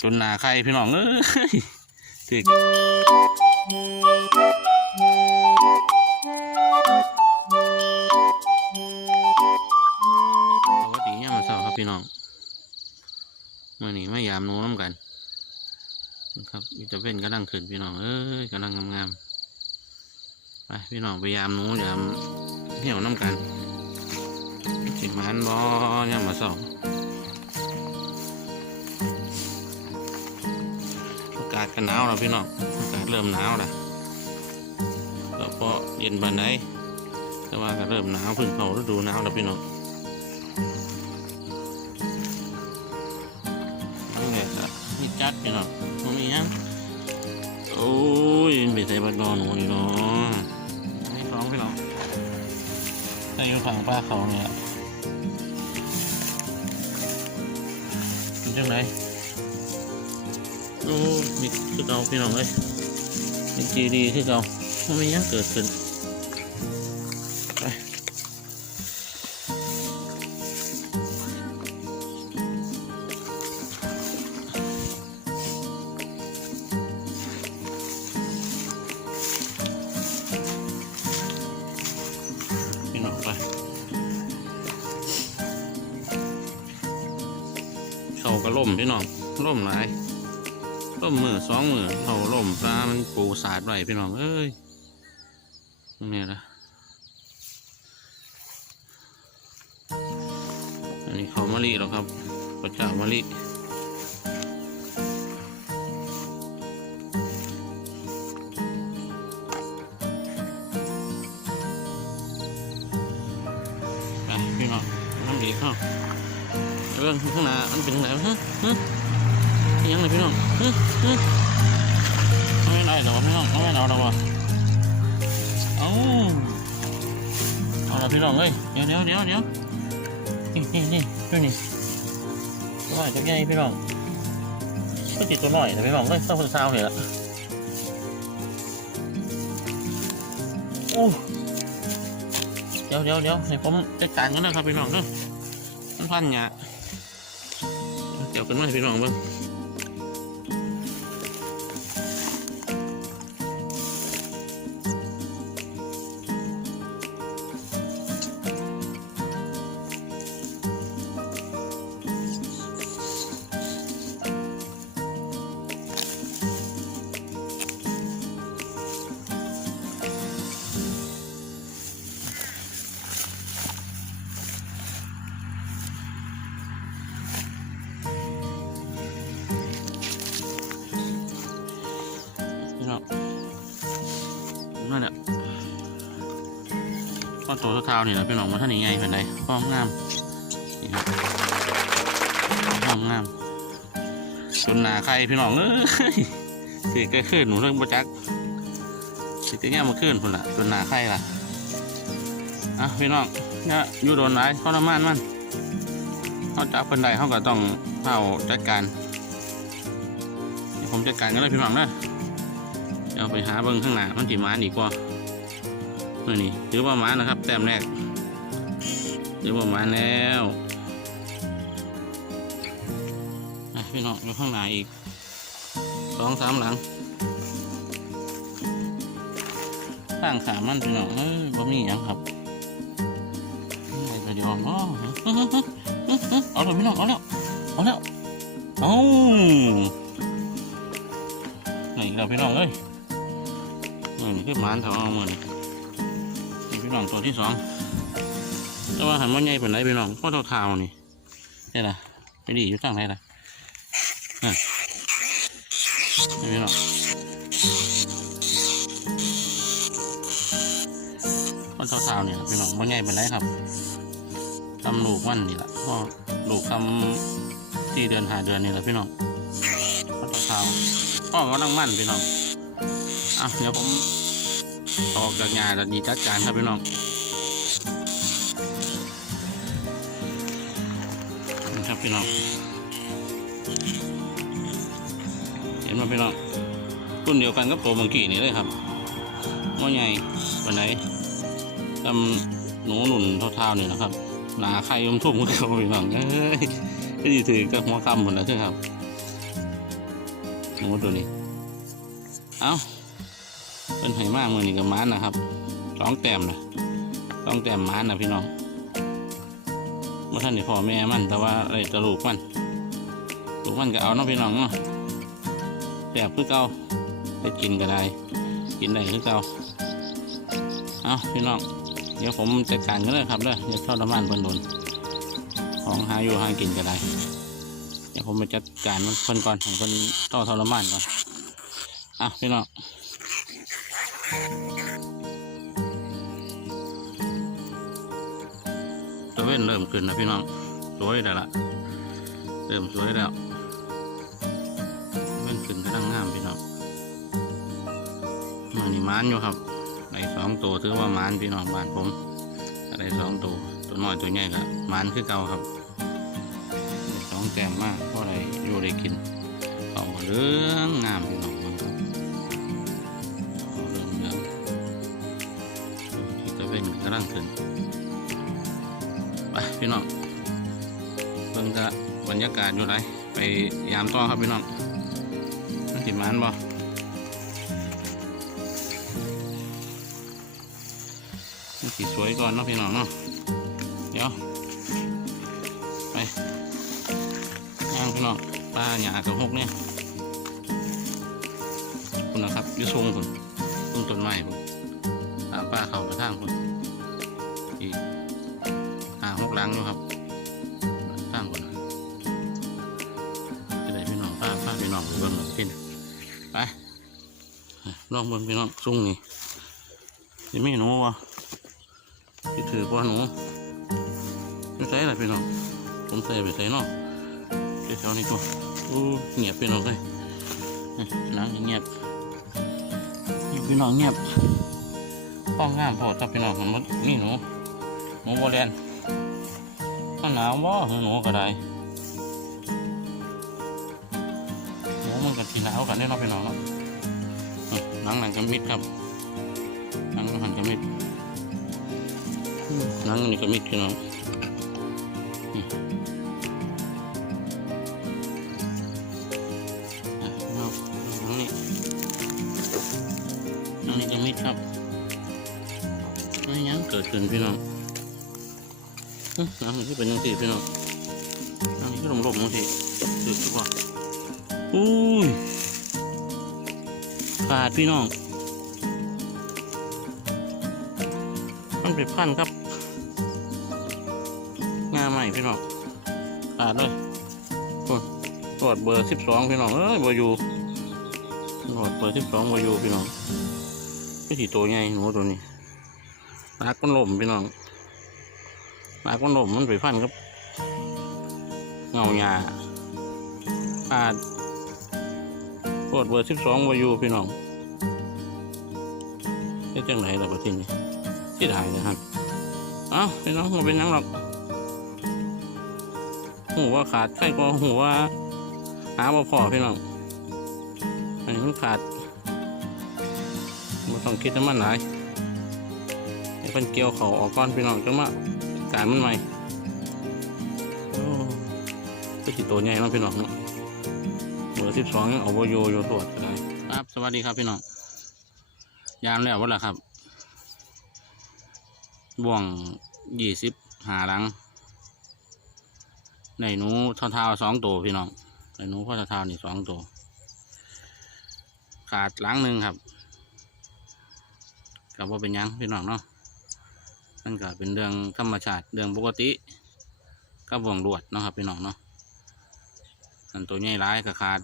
จนหนาใครพี่น้องเอ้ยถึกปกติเนี่ยมาเช้าครับพี่น้องเมื่อนี้ไม่ยามนูน้ำกันนะครับจะเป็นกำลังขึ้นพี่น้องเอ้ยกำลังงามๆไปพี่น้องไปยามนูยามเหี่ยวน้ำกันสิมันบอย่ามาเช้าอาาศก็หนาวแล้วพี่น้องอากาศเริ่มหนาวแล้วแล้วก็เย็นบันไดแต่ว่าก็เริ่มหนาวพึ่งเข้าฤดูหนาวแล้วพี่น้องนี่ครับมีจัดพี่น้องมันมียังโอ้ยมันเป็นใส่บัตรนอนหนูอยู่เนาะนี่ฟ้องพี่น้องใส่อยู่ฝั่งป้าเขาเนี่ยเป็นจังไง โอ้มีคือเก่าพี่น้องเอ้ยมีจีดีคือเก่ามันมียังเกิดขึ้นไปพี่น้องไปเขาก็ล่มพี่น้องล่มหลาย ต้มมือสองมือเขาล่มปลามันปูสาดไว้พี่น้องเอ้ยตรงนี้ละอันนี้เขามะลิแล้วครับพระเจ้ามะลิไปพี่น้องน้ำดีเข้าเรื่องข้างหน้ามันเป็นยังไงฮะฮะ ยังเลยพี่น้องฮึฮึเอไม่ได้หรอพี่น้องเอาไม่เอาหรอวะเอาเอาละพี่น้องเอ้ยเดี๋ยวเดี๋ยวเดี๋ยวเดี๋ยวนี่นี่นี่ดูนี่ตัวน้อยตัวใหญ่พี่น้องก็ติดตัวหน้อยแต่พี่น้องเอ้ยเศร้าเศร้าเลยละโอ้เดี๋ยวเดี๋ยวเดี๋ยวให้ผมจัดการกันนะครับพี่น้องเด้อมันพันหยาเดี๋ยวกันมาให้พี่น้องเบิ่ง ตัวเท้าๆนี่แหละพี่น้องมาท่านนี้ไงเป็นไรฟ้องงามนี่ครับฟ้องงามจนหนาใครพี่น้องเอ้ยถือก็ขึ้นหนูเรื่องประจักถือก็แง่มาขึ้นพุ่นละจนหนาใครล่ะอะพี่น้องเนี่ยอยู่โดนไหนทรมานมันเขาจับเป็นใดเขาก็ต้องเข้าจัดการผมจัดการกันเลยพี่น้องนะเดี๋ยวไปหาเบิ้งข้างหน้ามันจีมาดีกว่า มื่อนี้ถือว่ามานะครับ แต้มแรกถือว่ามาแล้วพี่น้องอยู่ข้างหน้าอีกสองสามหลังข้างสามมันพี่น้องเอ้ยบ่มีหยังครับอะไรก็เดียวเนาะเอาเลยพี่น้องเอาแล้วเอาแล้วเอานี่เราพี่น้องเอ้ยเออนี่คือหมานเถาเอาเงินนี่ พี่น้องตัวที่สองแต่ว่าหันมันใหญ่เป็นไรพี่น้องพ่อเท่าเท้านี่นี่ล่ะไปดีอยู่ตั้งไหนล่ะนั่นนี่พี่น้องพ่อเท่าเท้านี่พี่น้องมันใหญ่เป็นไรครับทำลูกวันนี่แหละพ่อลูกทำที่เดือนหาเดือนนี่แหละพี่น้องพ่อเท่าเท้าพ่อกำลังมั่นพี่น้องอะเดี๋ยวผม ออกจากงานแล้วดีจัดการครับพี่น้องนี่ครับพี่น้อง เห็นไหมพี่น้องรุ่นเดียวกันกับตัวเมื่อกี้นี่เลยครับว่าไงวันไหนทำหนูหนุนเท่าๆนี่นะครับ หนาไข่ยมทุ่มก็เขาพี่น้องเอ้ยก็ดีถือกับหัวคำหมดแล้วใช่ครับหนูตัวนี้ เอ้า เป็นไหมากมือนี่กับม้านนะครับสองแต้มนะสองแต้มม้านนะพี่น้องเมื่อท่านนี่พ่อแม่มันแต่ว่าอะไรจะลูกมันลูกมันก็เอาเนาะพี่น้องเนาะแบบคือเก่าไปกินก็ได้ กินได้คือเก่าเอาพี่น้องเดี๋ยวผมจัดการกันเลยครับเด้อเดี๋ยวทอดน้ำมันเพิ่นโดนของหาอยู่หากินก็ได้เดี๋ยวผมไปจัดการมันเพิ่นก่อนให้เพิ่นต่อทรมานก่อนอะพี่น้อง ตะเว้นเริ่มขึ้นนะพี่น้อง สวยแล้วล่ะ เริ่มสวยแล้วเว้นขึ้นกำลังงามพี่น้องมันนี่มานอยู่ครับได้สองตัวถือว่ามานพี่น้องบ้านผมได้สองตัวตัวน้อยตัวใหญ่ก็มานคือเก่าครับสองแต้มมากเพราะอะไรอยู่ได้กินเอาเหลืองงามพี่ำลังขึ้นไปพี่น้องเบิ่งจะบรรยากาศอยู่ไรไปยามต่อครับพี่น้องมันติดมันบ่มันสีสวยก่อนเนาะพี่น้องเนาะเดี๋ยวไปย่างพี่น้องปลาหยากับหกเนี่ยคุณนะครับยุทรงคุณต้นไม้คุณปลาเขาไปทางคุณ กหลังอยู่ครับทางคุณจะได้พี่น้องปลาปลาพี่น้องเบิ่งน่อยพี่นไปลองเบิ่งพี่น้องซุ่งนี่ยังไม่หนูวะที่ถือว่าหนูไม่ใช่อะไรพี่น้องผมใส่ไปใส่เนาะเดี๋ยวเท่านี้ตัวอู้เงียบไปหน่อยเลยน้ำเงียบเงียบพี่น้องเงียบห้องงามพอถ้าพี่น้องมันนี่หนูหนูโบเรียน ถ้าหนาวบ่หนูก็ได้หนูมันก็ทีหนาวกันได้เนาะพี่น้องเนาะหนังหนังกระมิดครับหนังหันกระมิดหนังนี่กระมิดพี่น้องอะเอาน้องนี่น้องนี่จะมิดครับไม่ยังเกิดขึ้นพี่น้อง น้ำที่เป็นยังสีพี่น้องน้ำที่ลมลมๆยังสีเกิดขึ้นว่าอุ้ยขาดพี่น้องมันเป็นพันครับงาใหม่พี่น้องขาดเลยตรวจเบอร์สิบสองพี่น้องเอ้ยบอยู่ตรวจเบอร์สิบสองบอยู่พี่น้องพี่สีตัวใหญ่หนูตัวนี้ปากมันหล่มพี่น้อง ปากมันหล่มมันไปพันครับเงาหยาอาดตรวจเบอร์สิบสองบอยู่พี่น้องเอ๊ะจังไหนล่ะประเทศนี้ที่ถ่ายนะครับเอ้าพี่น้องมันเป็นยังหรอกหูว่าขาดใครก็หูว่าหาบ่พอพี่น้องอันนี้มันขาดม่ต้องคิดน้ำมันหลายให้เป็นเกี่ยวเขาออกก่อนพี่น้องจังมา การมันใหม่โอ้ก็สิตัวใหญ่เนาะพี่น้องเนาะเบอร์สิบสองเอาโบโยโยตรวจก็ได้ครับ สวัสดีครับพี่น้อง ยามแล้ววะล่ะครับ บ่วงยี่สิบหาหลัง ในหนูเท่าสองตัวพี่น้องไอ้หนูพ่อตะเทานี่สองตัว ขาดหลังหนึ่งครับกับว่าเป็นยังพี่น้องเนาะ นั่นก็เป็นเรื่องธรรมชาติเรื่องปกติก็บ่วงรวดเนาะครับพี่น้องเนาะอันตัวใหญ่ร้ายก็ขาด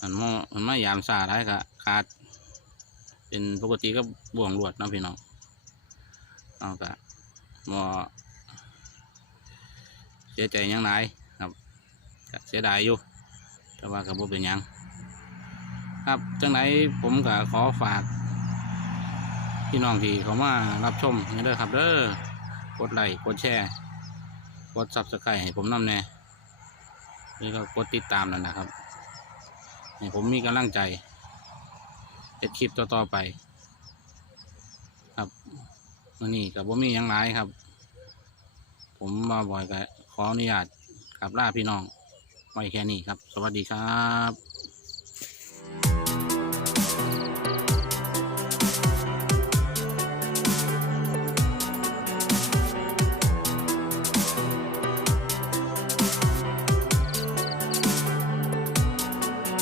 อันมอมันไม่ยามซาร้ายก็ขาด เป็นปกติก็บ่วงรวดเนาะพี่น้องเอาก็บ่เสียใจยังไงก็เสียดายอยู่แต่ว่าก็บ่เป็นยังครับจังไหนผมก็ขอฝาก พี่น้องที่เขามารับชมนี่เด้อครับเด้อกดไลค์กดแชร์กดซับสไครต์ให้ผมนำแน่นี่ก็กดติดตามนั่นนะครับให้ผมมีกำลังใจเฮ็ดคลิปต่อๆไป ครับวันนี้กับผมมียังหลายครับ ผมมาบ่อยก็ขออนุญาตกับลาพี่น้องไว้แค่นี้ครับ สวัสดีครับ